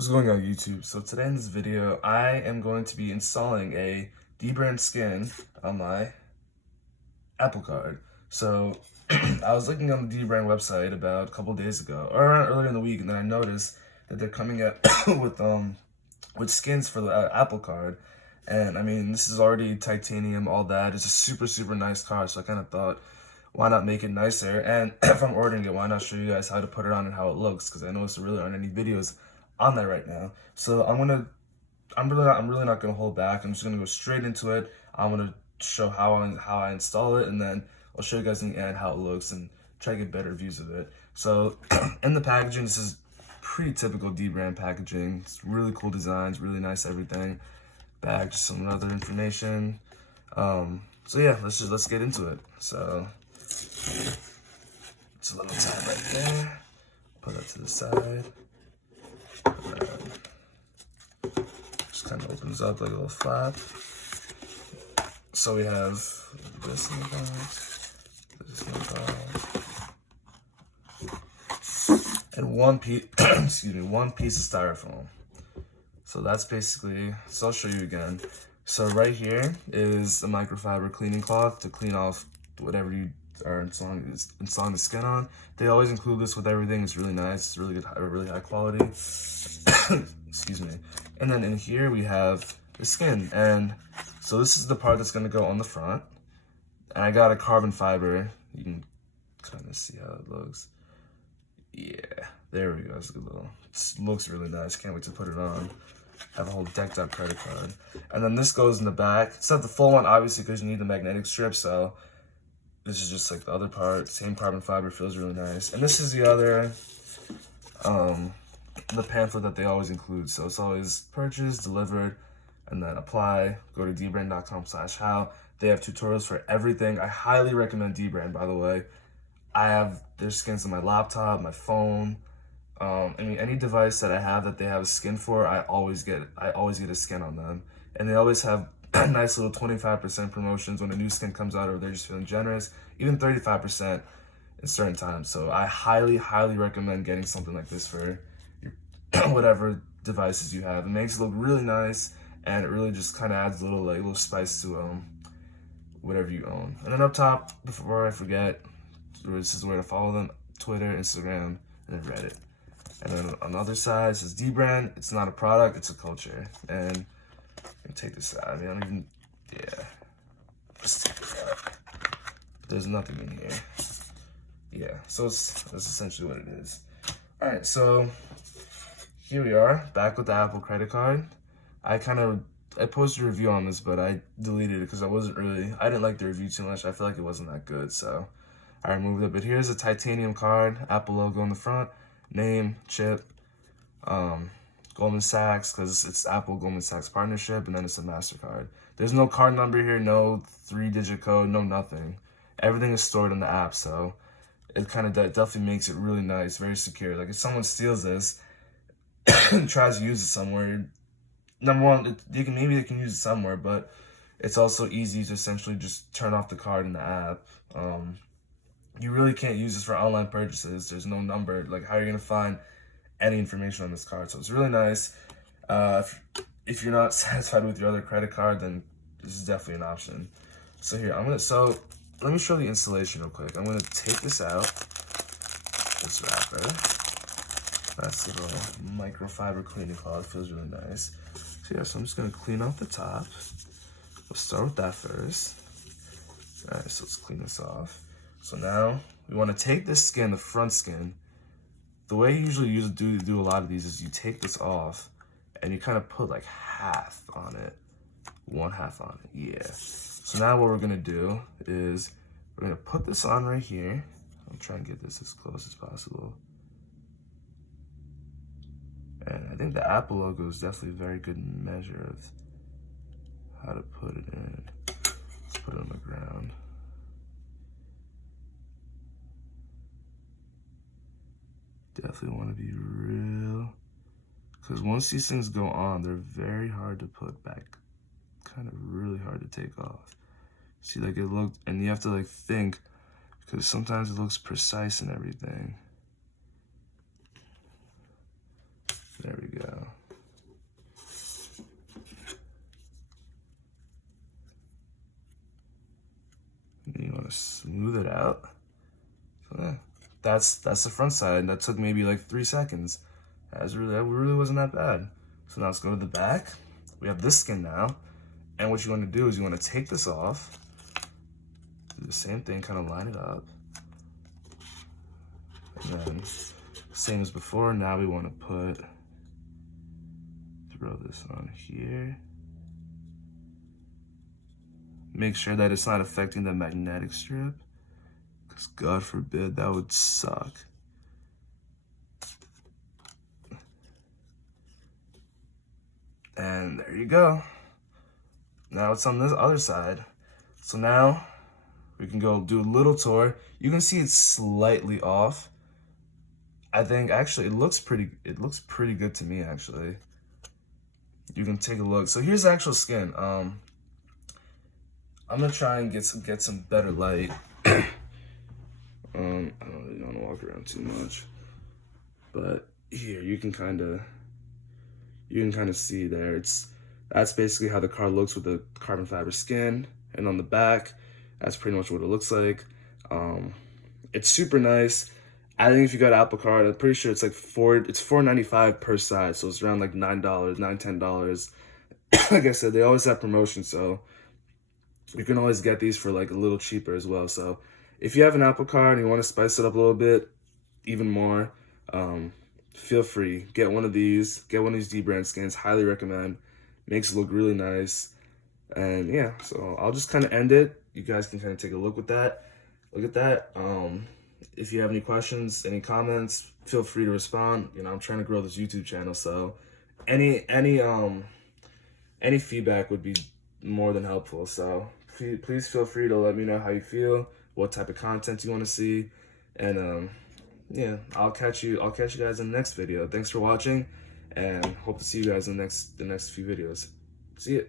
What's going on YouTube? So today in this video, I am going to be installing a dbrand skin on my Apple Card. So I was looking on the dbrand website about a couple days ago, or around earlier in the week, and then I noticed that they're coming out with skins for the Apple Card. And I mean, this is already titanium, all that. It's a super nice card, so I kind of thought, why not make it nicer? And if I'm ordering it, why not show you guys how to put it on and how it looks? Because I noticed there really aren't any videos on that right now. So I'm really not gonna hold back. I'm just gonna go straight into it. I'm gonna show how I install it, and then I'll show you guys in the end how it looks and try to get better views of it. So in the packaging, this is pretty typical dbrand packaging. It's really cool designs, really nice everything. Bag, just some other information. So yeah, let's get into it. So it's a little tab right there. Put that to the side. Just kind of opens up like a little flap. So we have this in the box, this in the box, and one piece, one piece of styrofoam. So that's basically, so I'll show you again. So right here is a microfiber cleaning cloth to clean off whatever you are installing the skin on. They always include this with everything. It's really nice. It's really good, really high quality. Excuse me. And then in here we have the skin, and so this is the part that's gonna go on the front. And I got a carbon fiber. You can kind of see how it looks. Yeah, there we go. It's a good little. It looks really nice. Can't wait to put it on. Have a whole decked out credit card. And then this goes in the back. It's not the full one, obviously, because you need the magnetic strip. So this is just like the other part. Same carbon fiber, feels really nice. And this is the other, the pamphlet that they always include. So it's always purchased, delivered, and then apply. Go to dbrand.com/how. They have tutorials for everything. I highly recommend dbrand, by the way. I have their skins on my laptop, my phone. I mean, any device that I have that they have a skin for, I always get a skin on them. And they always have nice little 25% promotions when a new skin comes out, or they're just feeling generous, even 35% in certain times. So I highly recommend getting something like this for your whatever devices you have. It makes it look really nice, and it really just kind of adds a little spice to whatever you own. And then up top, before I forget, this is where to follow them: Twitter, Instagram, and then Reddit. And then on the other side, it says dbrand. It's not a product, it's a culture. And let me take this out. I mean, I don't even, yeah. Just take it out. There's nothing in here. Yeah, so that's essentially what it is. All right, so here we are, back with the Apple credit card. I posted a review on this, but I deleted it because I didn't like the review too much. I feel like it wasn't that good, so I removed it. But here's a titanium card, Apple logo on the front, name, chip, Goldman Sachs, because it's Apple Goldman Sachs partnership, and then it's a MasterCard. There's no card number here, no 3-digit code, no nothing. Everything is stored in the app, so it kind of definitely makes it really nice, very secure. Like if someone steals this and tries to use it somewhere, number one, maybe they can use it somewhere, but it's also easy to essentially just turn off the card in the app. You really can't use this for online purchases. There's no number. Like, how are you going to find any information on this card? So it's really nice. If you're not satisfied with your other credit card, then this is definitely an option. So here, let me show the installation real quick. I'm going to take this out, this wrapper. That's the little microfiber cleaning cloth. Feels really nice. So yeah, so I'm just going to clean off the top. We'll start with that first. All right, so let's clean this off. So now we want to take this skin, the front skin. The way you usually do a lot of these is you take this off and you kind of put like half on it, one half on it. Yeah. So now what we're gonna do is we're gonna put this on right here. I'm trying to get this as close as possible. And I think the Apple logo is definitely a very good measure of how to put it in. Let's put it on the ground. Definitely want to be real, because once these things go on, they're very hard to put back, kind of really hard to take off. See, like it looked, and you have to like think, because sometimes it looks precise and everything. There we go. that's the front side. That took maybe like 3 seconds. That really wasn't that bad. So now let's go to the back. We have this skin now. And what you want to do is you want to take this off. Do the same thing, kind of line it up. And then, same as before, now we want to throw this on here. Make sure that it's not affecting the magnetic strip, because God forbid, that would suck. And there you go. Now it's on this other side. So now we can go do a little tour. You can see it's slightly off. I think actually it looks pretty good to me actually. You can take a look. So here's the actual skin. I'm gonna try and get some better light. I don't really want to walk around too much, but here you can kind of see there. That's basically how the car looks with the carbon fiber skin, and on the back, that's pretty much what it looks like. It's super nice. I think if you got Apple Card, I'm pretty sure it's like $4.95 per side, so it's around like $10. Like I said, they always have promotions, so you can always get these for like a little cheaper as well. So if you have an Apple Card and you want to spice it up a little bit, even more, feel free. Get one of these dbrand skins. Highly recommend. Makes it look really nice. And yeah, so I'll just kind of end it. You guys can kind of take a look at that. If you have any questions, any comments, feel free to respond. You know, I'm trying to grow this YouTube channel, so any feedback would be more than helpful. So please feel free to let me know how you feel, what type of content you want to see, and yeah, I'll catch you guys in the next video. Thanks for watching, and hope to see you guys in the next few videos. See ya.